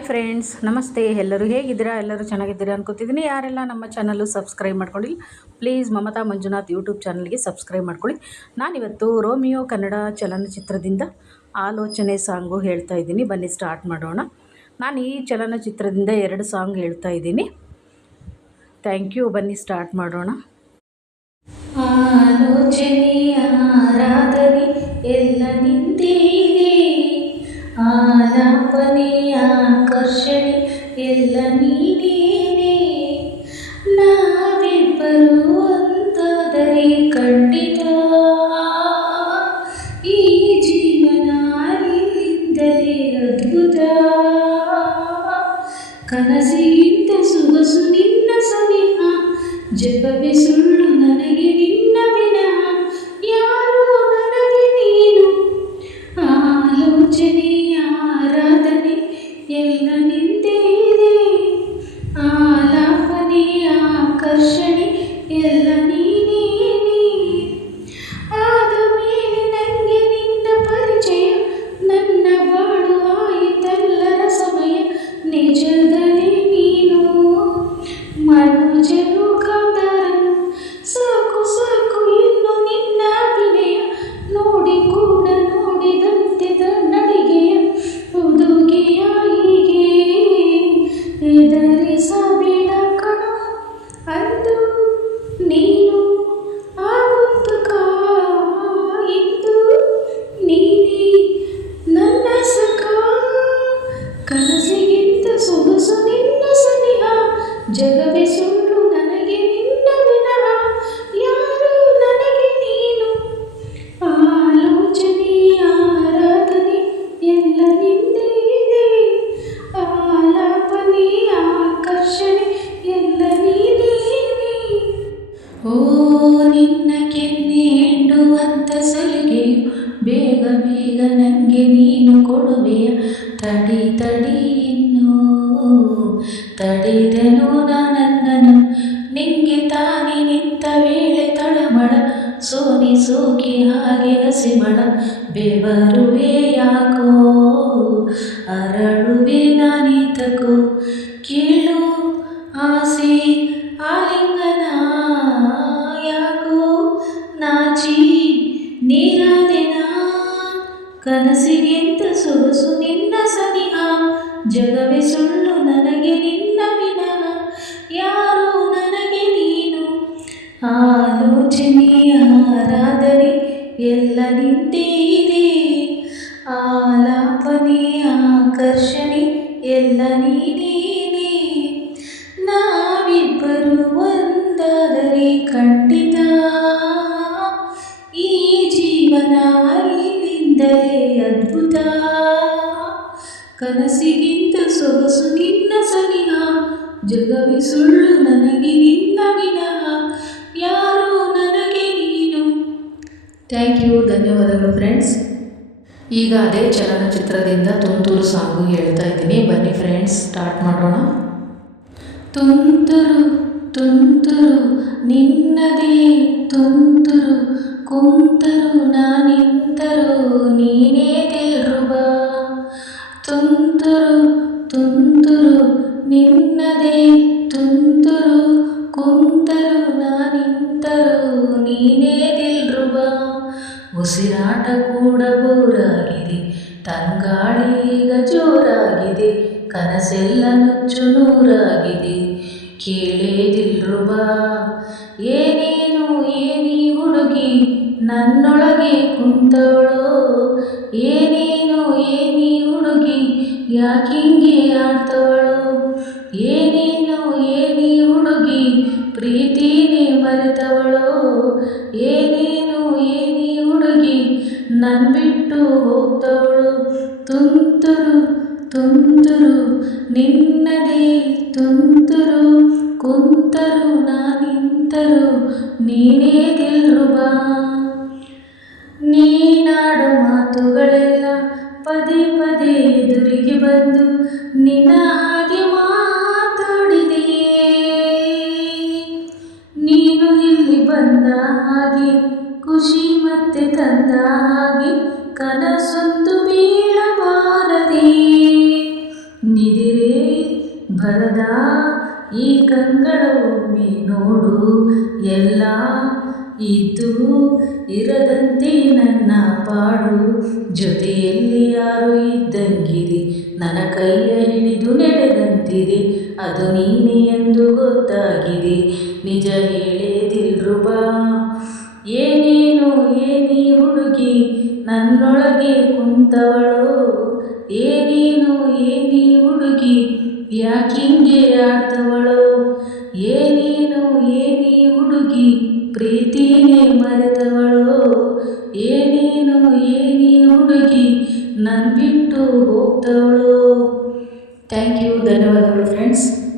Hi friends, ನಮಸ್ತೆ. ಎಲ್ಲರೂ ಹೇಗಿದ್ದೀರಾ? ಎಲ್ಲರೂ ಚೆನ್ನಾಗಿದ್ದೀರಾ ಅನ್ಕೋತಿದ್ದೀನಿ. ಯಾರೆಲ್ಲ ನಮ್ಮ ಚಾನಲ್ಲು ಸಬ್ಸ್ಕ್ರೈಬ್ ಮಾಡ್ಕೊಂಡಿಲ್ಲ, ಪ್ಲೀಸ್ ಮಮತಾ ಮಂಜುನಾಥ್ ಯೂಟ್ಯೂಬ್ ಚಾನಲ್ಗೆ ಸಬ್ಸ್ಕ್ರೈಬ್ ಮಾಡ್ಕೊಳ್ಳಿ. ನಾನಿವತ್ತು ರೋಮಿಯೋ ಕನ್ನಡ ಚಲನಚಿತ್ರದಿಂದ ಆಲೋಚನೆ ಸಾಂಗು ಹೇಳ್ತಾ ಇದ್ದೀನಿ. ಬನ್ನಿ ಸ್ಟಾರ್ಟ್ ಮಾಡೋಣ. ನಾನು ಈ ಚಲನಚಿತ್ರದಿಂದ 2 ಸಾಂಗ್ ಹೇಳ್ತಾ ಇದ್ದೀನಿ. Thank you. ಬನ್ನಿ ಸ್ಟಾರ್ಟ್ ಮಾಡೋಣ. ಆಲೋಚನೆ ಆರಾಧನೆ ಎಲ್ಲ ನಿಂದೇ ಇದೆ, ಆಲಾಪನೆ ಆಕರ್ಷಣೆ ಎಲ್ಲ ನೀನೇನೆ. ನಾವಿಬ್ಬರು ಒಂದಾದರೆ ಖಂಡಿತ ಈ ಜೀವನ ನಿನ್ನಿಂದಲೇ ಅದ್ಭುತ. ಕನಸಿಗಿಂತ ಸೊಗಸು ನಿನ್ನ ಸನಿಹ, ಜಗವೇ ಸುಳ್ಳು ನನಗೆ ನಿನ್ನ ವಿನಃ. ಯಾರು ನನಗೆ ನೀನು, ಆಲೋಚನೆ ಆರಾಧನೆ ಎಲ್ಲ ನಿಂದೇ ಇದೆ, ಆಲಾಪನೆ ಆಕರ್ಷಣೆ ಎಲ್ಲ ನೀನೇನೆ. ಆದ ಮೇಲೆ ನನಗೆ ನಿನ್ನ ಪರಿಚಯ, ನನ್ನ ಬಾಳು ಆಯಿತಲ್ಲರ ಸಮಯ. ನಿಜದಲ್ಲಿ ನೀನು ಮನುಜನು ಕಾಂತಾರನು, ಸಾಕು ಸಾಕು ಇನ್ನು ನಿನ್ನ ಅಭಿನಯ. ನೋಡಿ ಕೂಡ ನೋಡಿದಂತೆ ನಡಿಗೆಯ ಉದುಗೆಯ ಹೀಗೆ ಎದರಿಸಬೇಡ ಕಣೋ, ಅಂದು ನೀನು ಆಗುಂತಕ, ಇಂದು ನೀನೇ ನನ್ನ ಸಖ. ಕನಸಿಗಿಂತ ಸೊಗಸು ನಿನ್ನ ಸನಿಹ, ಜಗವೇ ಸುಳ್ಳು ನನಗೆ ನಿನ್ನ ವಿನಃ. ಯಾರು ನನಗೆ ನೀನು, ಆಲೋಚನೆ ಆರಾಧನೆ ಎಲ್ಲ ನಿಂದೇ ಇದೆ, ಆಲಾಪನೆ ಆಕರ್ಷಣೆ ಎಲ್ಲ ನೀನೇನೆ. ಓ ನಿನ್ನ ಕೆನ್ನೆ ಹಿಂಡುವಂತ ಸಲಿಗೆಯು, ಬೇಗ ಬೇಗ ನನಗೆ ನೀನು ಕೊಡುವೆಯ. ತಡಿ ತಡಿ ಇನ್ನು ತಡೆದೆನು ನನ್ನನ್ನು, ನಿಂಗೆ ತಾನೇ ನಿಂತ ವೇಳೆ ತಳಮಳ, ಸೋನಿ ಸೋಕಿ ಹಾಗೆ ಹಸಿಮಳ. ಬೆವರುವೆ ಯಾಕೋ ಅರಳುವೆ ನಾನೀತಕೋ, ಕೇಳು ಆಸೆ ಆಲಿಂಗನ, ಯಾಕೋ ನಾಚಿ ನೀರಾದೆನ. ಕನಸಿಗಿಂತ ಸೊಗಸು ನಿನ್ನ ಸನಿಹ, ಜಗವೇ ಸುಳ್ಳು ನನಗೆ ನಿನ್ನ ವಿನಃ. ಯಾರು ನನಗೆ ನೀನು, ಆಲೋಚನೆ ಆರಾಧನೆ ಎಲ್ಲ ನಿಂದೇ ಇದೆ, ಆಲಾಪನೆ ಆಕರ್ಷಣೆ ಎಲ್ಲ ನೀನೇನೆ. ನಾವಿಬ್ಬರು ಒಂದಾದರೆ ಖಂಡಿತ ಈ ಜೀವನ ನಿನ್ನಿಂದಲೇ ಅದ್ಭುತ. ಕನಸಿಗಿಂತ ಸೊಗಸು ನಿನ್ನ ಸನಿಹ, ಜಗವೇ ಸುಳ್ಳು ನನಗೆ ನಿನ್ನ ವಿನಃ. ಯಾರು ನನಗೆ ನೀನು. Thank you. ಧನ್ಯವಾದಗಳು ಫ್ರೆಂಡ್ಸ್. ಈಗ ಅದೇ ಚಲನಚಿತ್ರದಿಂದ ತುಂತುರು ಸಾಂಗು ಹೇಳ್ತಾ ಇದ್ದೀನಿ. ಬನ್ನಿ ಫ್ರೆಂಡ್ಸ್ ಸ್ಟಾರ್ಟ್ ಮಾಡೋಣ. ತುಂತುರು ತುಂತುರು ನಿನ್ನದೇ ತುಂತುರು, ಕುಂತರು ನಾನಿಂತರು ನೀನೇ ದಿಲ್ರುಬಾ. ತುಂತುರು ತುಂತುರು ನಿನ್ನದೇ ತುಂತುರು, ಕುಂತರು ನಾನಿಂತರು ನೀನೇ ದಿಲ್ರುಬಾ. ಉಸಿರಾಟ ಕೂಡ ಬೋರಾಗಿದೆ, ತಂಗಾಳಿ ಈಗ ಜೋರಾಗಿದೆ, ಕನಸೆಲ್ಲ ನುಚ್ಚು ನೂರಾಗಿದೆ, ಕೇಳೇ ದಿಲ್ರುಬಾ. ಏನೇನು ಏನಿ ಹುಡುಗಿ ನನ್ನೊಳಗೆ ಕುಂತವಳು, ಏನೇನು ಏನಿ ಹುಡುಗಿ ಯಾಕಿಂಗೆ ಆಡ್ತವಳು. ಏನೇನು ಏನಿ ಹುಡುಗಿ ಪ್ರೀತಿನೇ ಮರೆತವಳು, ಏನೇನು ಏನಿ ಹುಡುಗಿ ನನ್ ಬಿಟ್ಟು ಹೋಗ್ತವಳು. ತುಂತುರು ತುಂತುರು ನಿನ್ನದೇ ತುಂತುರು, ಕುಂತರು ನಾನಿಂತರು ನೀನೇ ದಿಲ್ರುಬಾ. ನೀನಾಡೋ ಮಾತುಗಳೆಲ್ಲ ಪದೇ ಪದೇ ಎದುರಿಗೆ ಬಂದು ನಿನ್ನ ಹಾಗೆ ಮಾತಾಡಿದೆ. ನೀನು ಇಲ್ಲಿ ಬಂದ ಹಾಗೆ ಖುಷಿ ಮತ್ತೆ ತಂದ ಹಾಗೆ, ಕನಸೊಂದು ಬೀಳಬಾರದೆ. ನಿದಿರೆ ಬರದ ಈ ಕಂಗಳ ಒಮ್ಮೆ ನೋಡು, ಎಲ್ಲ ಇದ್ದು ಇರದಂತೆ ನನ್ನ ಪಾಡು. ಜೊತೆಯಲ್ಲಿ ಯಾರು ಇದ್ದಂಗಿರಿ, ನನ್ನ ಕೈಯ ಹಿಡಿದು ನಡೆದಂತಿರಿ, ಅದು ನೀನೆ ಎಂದು ಗೊತ್ತಾಗಿದೆ. ನಿಜ ಹೇಳೇ ದಿಲ್ರುಬಾ, ಏನೇನು ಏನಿ ಹುಡುಗಿ ನನ್ನೊಳಗೆ ಕುಂತವಳು. ಏನೇನು ಏನಿ ಹುಡುಗಿ ಯಾಕಿಂಗೆ ಆಡ್ತವಳು. ಏನೇನು ಏನಿ ಹುಡುಗಿ ಪ್ರೀತಿನೇ ಮರೆತವಳು. ಏನೇನು ಏನಿ ಹುಡುಗಿ ನನ್ನ ಬಿಟ್ಟು ಹೋಗ್ತವಳು. ಥ್ಯಾಂಕ್ ಯು, ಧನ್ಯವಾದಗಳು ಫ್ರೆಂಡ್ಸ್.